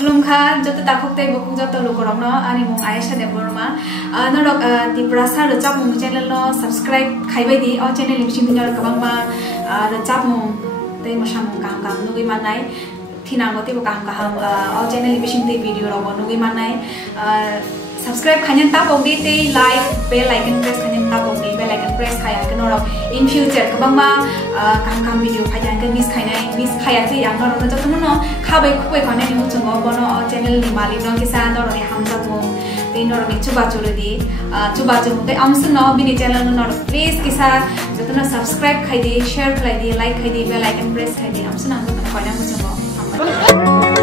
Khulumkha joto takokte bokung joto lokorokno ani mung Aisha Deborma norok ti prasa rojak mung channel no subscribe khaibai di o channel ni bising dinor kabangma rojak mung tei mosam kam kam nugui manai thina gote bo kam kaham o channel ni bising te video robo nugui manai subscribe khanyan ta bongdi te like bell icon press khanyan ta bongdi bell icon press khaya ke norok in future kabangma kam video khayan ke miss khaya ti yang norok joto no khabai khubai khane ni muchungo bono channel ni malik rong kisa norok ni hamza mo te norok ni chuba chuludi chuba te amsu no bini channel no norok please kisa joto no subscribe khai di share khai di like khai di bell icon press khai di amsu na joto khana muchungo We'll be right back.